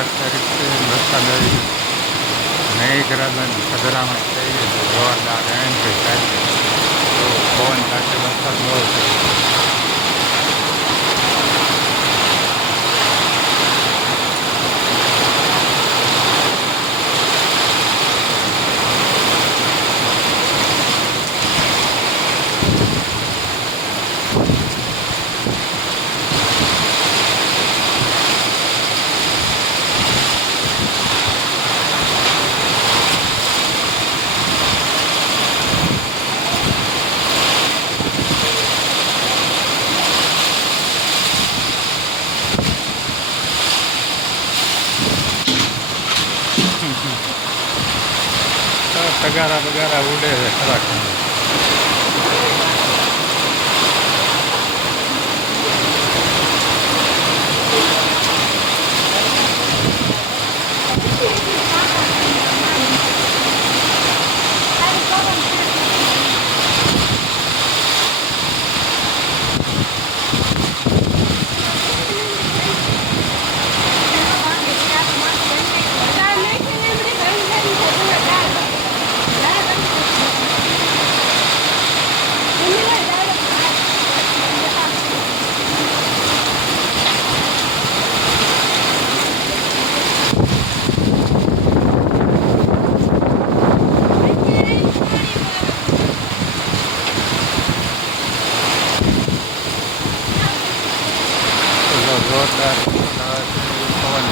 18 તારીખે વરસાદ મેઘરાજાની સદરામણ થઈ ગઈ છે. જોરદાર એન્ટ્રી થાય તો પવન સાથે વરસાદ બહુ છે. તગારા બગારા ઉડે છે ખરા. જોરદાર પવન